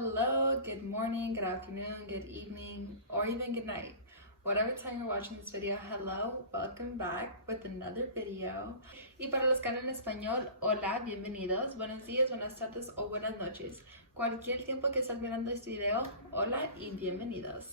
Hello, good morning, good afternoon, good evening, or even good night. Whatever time you're watching this video, hello, welcome back with another video. Y para los que hablan español, hola, bienvenidos, buenos días, buenas tardes o buenas noches. Cualquier tiempo que estén mirando este video, hola y bienvenidos.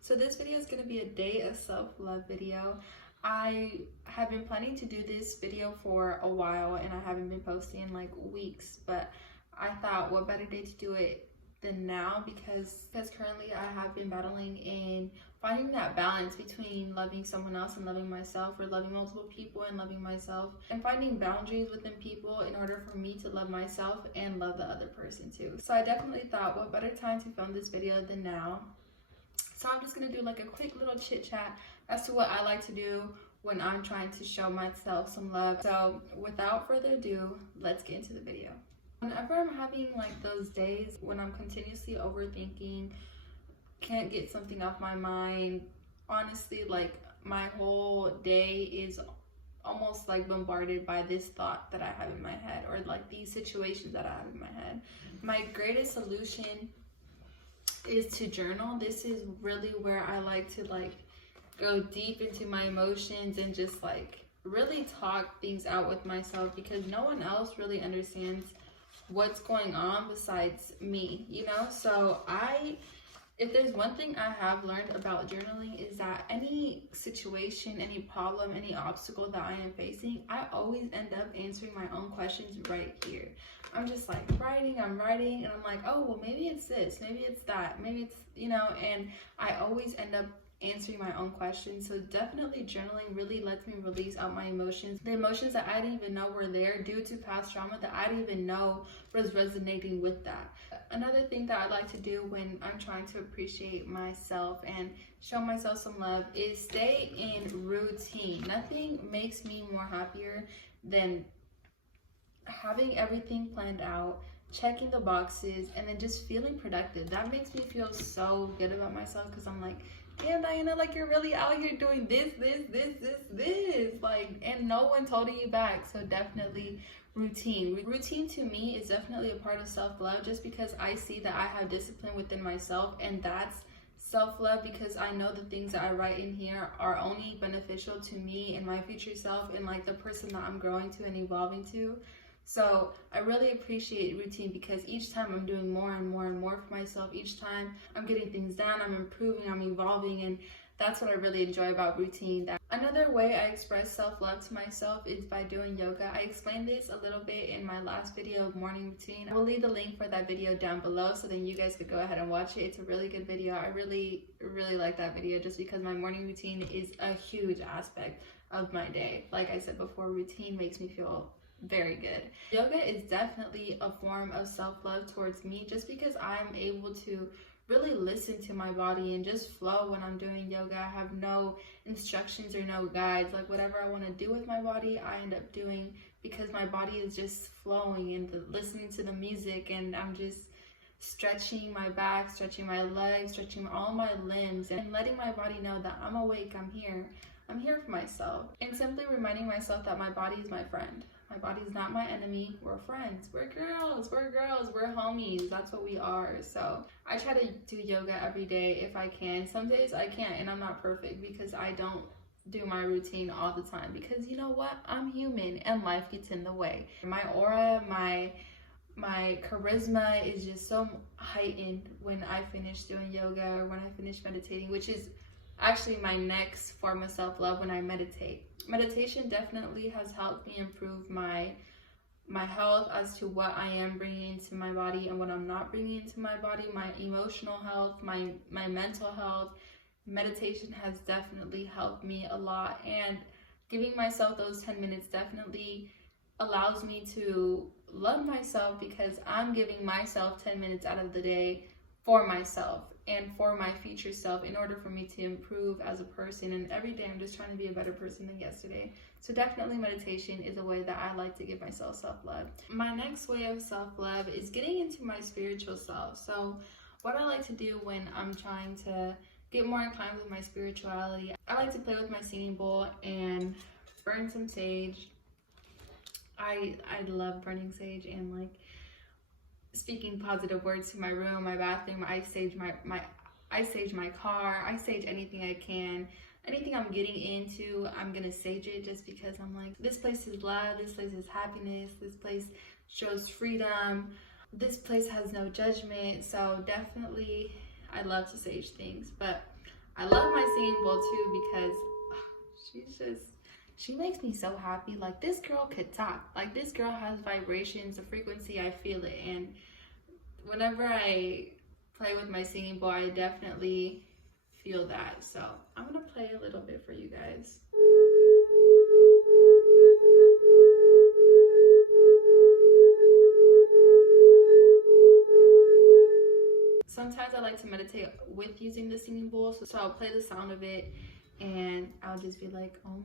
So this video is going to be a day of self-love video. I have been planning to do this video for a while and I haven't been posting in like weeks, but I thought what better day to do it than now because currently I have been battling in finding that balance between loving someone else and loving myself, or loving multiple people and loving myself, and finding boundaries within people in order for me to love myself and love the other person too. So I definitely thought what better time to film this video than now. So I'm just going to do like a quick little chit chat as to what I like to do when I'm trying to show myself some love. So without further ado, let's get into the video. Whenever I'm having like those days when I'm continuously overthinking, can't get something off my mind, honestly, like my whole day is almost like bombarded by this thought that I have in my head, or like these situations that I have in my head. My greatest solution is to journal. This is really where I like to like go deep into my emotions and just like really talk things out with myself, because no one else really understands what's going on besides me, you know? So if there's one thing I have learned about journaling, is that any situation, any problem, any obstacle that I am facing, I always end up answering my own questions right here. I'm just like I'm writing, and I'm like, oh, well, maybe it's this, maybe it's that, maybe it's, you know, and I always end up answering my own questions. So definitely journaling really lets me release out my emotions, the emotions that I didn't even know were there due to past trauma that I didn't even know was resonating with that. Another thing that I like to do when I'm trying to appreciate myself and show myself some love is stay in routine. Nothing makes me more happier than having everything planned out, checking the boxes, and then just feeling productive. That makes me feel so good about myself, because I'm like, damn, Diana, like you're really out here doing this, like, and no one's holding you back. So definitely routine. Routine to me is definitely a part of self-love, just because I see that I have discipline within myself, and that's self-love, because I know the things that I write in here are only beneficial to me and my future self and like the person that I'm growing to and evolving to. So I really appreciate routine, because each time I'm doing more and more and more for myself. Each time I'm getting things done, I'm improving, I'm evolving, and that's what I really enjoy about routine. Another way I express self-love to myself is by doing yoga. I explained this a little bit in my last video of morning routine. I will leave the link for that video down below, so then you guys could go ahead and watch it. It's a really good video. I really like that video, just because my morning routine is a huge aspect of my day. Like I said before, routine makes me feel very good. Yoga is definitely a form of self-love towards me, just because I'm able to really listen to my body and just flow when I'm doing yoga. I have no instructions or no guides. Like whatever I want to do with my body, I end up doing, because my body is just flowing and listening to the music, and I'm just stretching my back, stretching my legs, stretching all my limbs, and letting my body know that I'm awake, I'm here for myself, and simply reminding myself that my body is my friend. My body is not my enemy. We're friends. We're girls. We're homies. That's what we are. So I try to do yoga every day if I can. Some days I can't, and I'm not perfect, because I don't do my routine all the time, because you know what? I'm human and life gets in the way. My aura, my charisma is just so heightened when I finish doing yoga, or when I finish meditating, which is actually my next form of self-love, when I meditate. Meditation definitely has helped me improve my health, as to what I am bringing into my body and what I'm not bringing into my body, my emotional health, my mental health. Meditation has definitely helped me a lot, and giving myself those 10 minutes definitely allows me to love myself, because I'm giving myself 10 minutes out of the day for myself and for my future self, in order for me to improve as a person. And every day I'm just trying to be a better person than yesterday. So definitely meditation is a way that I like to give myself self-love. My next way of self-love is getting into my spiritual self. So what I like to do when I'm trying to get more inclined with my spirituality, I like to play with my singing bowl and burn some sage, I love burning sage and like speaking positive words to my room, my bathroom. I sage I sage my car. I sage anything I can. Anything I'm getting into, I'm gonna sage it just because I'm like, this place is love, this place is happiness, this place shows freedom, this place has no judgment. So definitely I love to sage things. But I love my singing bowl too because she makes me so happy. Like, this girl could talk. Like, this girl has vibrations, a frequency, I feel it. And whenever I play with my singing bowl, I definitely feel that. So I'm gonna play a little bit for you guys. Sometimes I like to meditate with using the singing bowl, so I'll play the sound of it and I'll just be like, and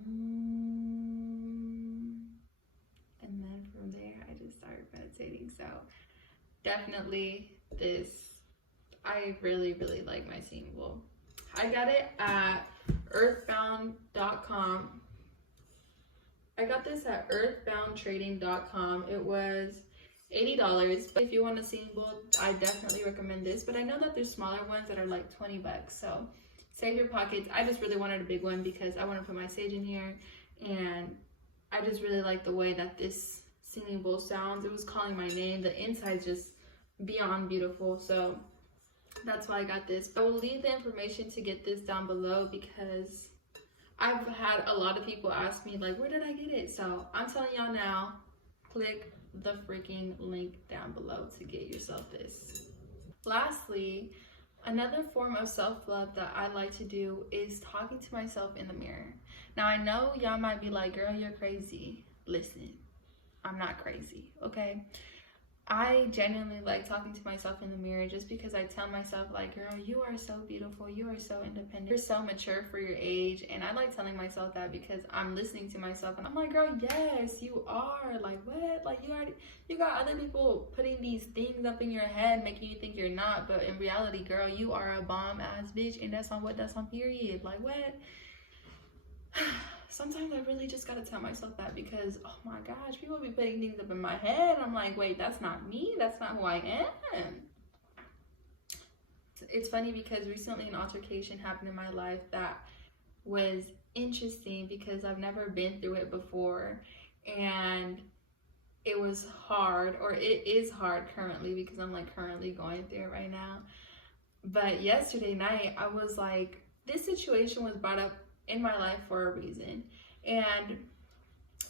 then from there I just start meditating. So definitely this, I really like my singing bowl. I got it at earthbound.com. I got this at earthboundtrading.com. It was $80. But if you want a singing bowl, I definitely recommend this. But I know that there's smaller ones that are like $20. So save your pockets. I just really wanted a big one because I want to put my sage in here. And I just really like the way that this singing bowl sounds. It was calling my name. The inside's just beyond beautiful. So that's why I got this. I will leave the information to get this down below because I've had a lot of people ask me like, where did I get it? So I'm telling y'all now, click the freaking link down below to get yourself this. Lastly, another form of self-love that I like to do is talking to myself in the mirror. Now I know y'all might be like, girl, you're crazy. Listen, I'm not crazy, okay? I genuinely like talking to myself in the mirror just because I tell myself like, girl, you are so beautiful, you are so independent, you're so mature for your age. And I like telling myself that because I'm listening to myself and I'm like, girl, yes, you are. Like, what? Like, you got other people putting these things up in your head making you think you're not, but in reality, girl, you are a bomb ass bitch, and that's on period. Like, what? Sometimes I really just gotta tell myself that because, oh my gosh, people be putting things up in my head. I'm like, wait, that's not me. That's not who I am. It's funny because recently an altercation happened in my life that was interesting because I've never been through it before. And it was hard, or it is hard currently because I'm like currently going through it right now. But yesterday night, I was like, this situation was brought up in my life for a reason. And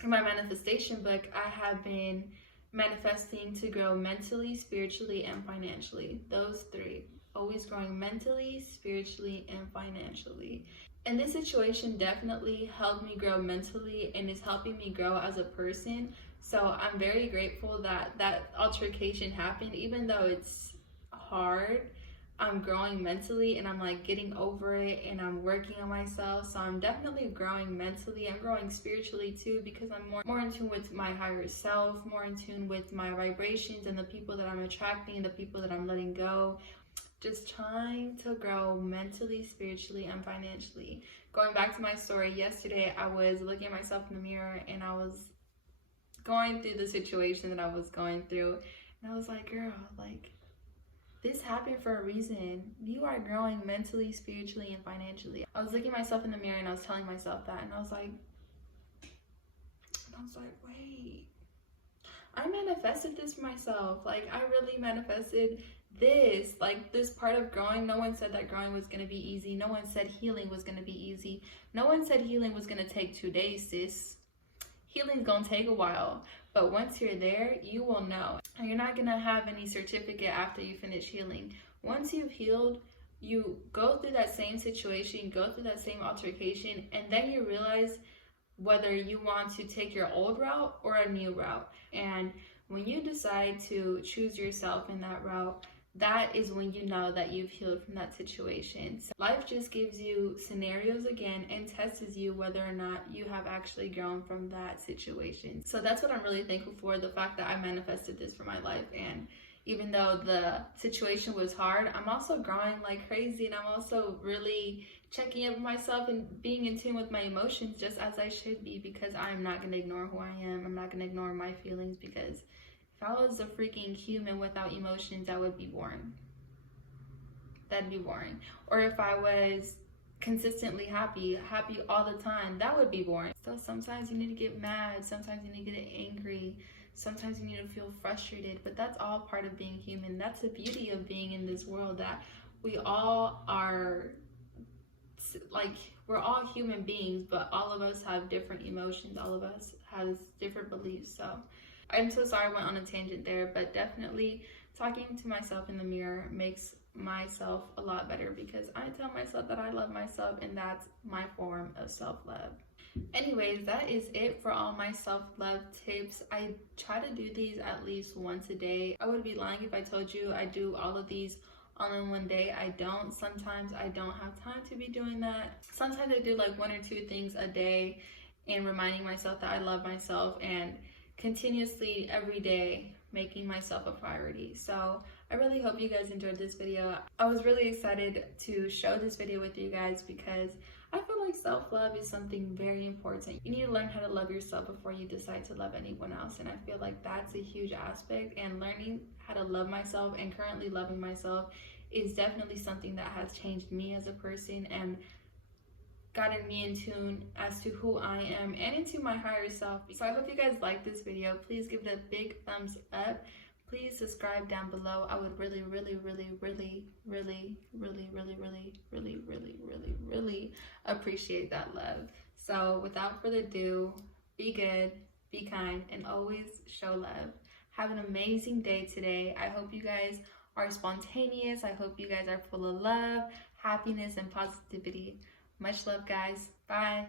in my manifestation book, I have been manifesting to grow mentally, spiritually, and financially. Those three. Always growing mentally, spiritually, and financially. And this situation definitely helped me grow mentally and is helping me grow as a person. So I'm very grateful that that altercation happened, even though it's hard. I'm growing mentally and I'm like getting over it and I'm working on myself. So I'm definitely growing mentally. I'm growing spiritually too because I'm more in tune with my higher self, more in tune with my vibrations and the people that I'm attracting, the people that I'm letting go. Just trying to grow mentally, spiritually, and financially. Going back to my story, yesterday I was looking at myself in the mirror and I was going through the situation that I was going through. And I was like, girl, like, this happened for a reason. You are growing mentally, spiritually, and financially. I was looking at myself in the mirror and I was telling myself that, and I was like, wait, I manifested this for myself. Like, I really manifested this. Like, this part of growing. No one said that growing was gonna be easy. No one said healing was gonna be easy. No one said healing was gonna take 2 days, sis. Healing's gonna take a while, but once you're there, you will know. And you're not gonna have any certificate after you finish healing. Once you've healed, you go through that same situation, go through that same altercation, and then you realize whether you want to take your old route or a new route. And when you decide to choose yourself in that route, that is when you know that you've healed from that situation. So life just gives you scenarios again and tests you whether or not you have actually grown from that situation. So that's what I'm really thankful for, the fact that I manifested this for my life. And even though the situation was hard, I'm also growing like crazy, and I'm also really checking up on myself and being in tune with my emotions just as I should be, because I'm not going to ignore who I am. I'm not going to ignore my feelings, because if I was a freaking human without emotions, that would be boring. That'd be boring. Or if I was consistently happy all the time, that would be boring. So sometimes you need to get mad, sometimes you need to get angry, sometimes you need to feel frustrated, but that's all part of being human. That's the beauty of being in this world, that we all are, like, we're all human beings, but all of us have different emotions, all of us has different beliefs. So I'm so sorry I went on a tangent there, but definitely talking to myself in the mirror makes myself a lot better, because I tell myself that I love myself, and that's my form of self-love. Anyways, that is it for all my self-love tips. I try to do these at least once a day. I would be lying if I told you I do all of these all in one day. I don't. Sometimes I don't have time to be doing that. Sometimes I do like 1 or 2 things a day, and reminding myself that I love myself, and continuously every day making myself a priority. So I really hope you guys enjoyed this video. I was really excited to show this video with you guys, because I feel like self-love is something very important. You need to learn how to love yourself before you decide to love anyone else, and I feel like that's a huge aspect, and learning how to love myself and currently loving myself is definitely something that has changed me as a person and gotten me in tune as to who I am and into my higher self. So I hope you guys like this video. Please give it a big thumbs up. Please subscribe down below. I would really appreciate that love. So without further ado, be good, be kind, and always show love. Have an amazing day today. I hope you guys are spontaneous. I hope you guys are full of love, happiness, and positivity. Much love, guys. Bye.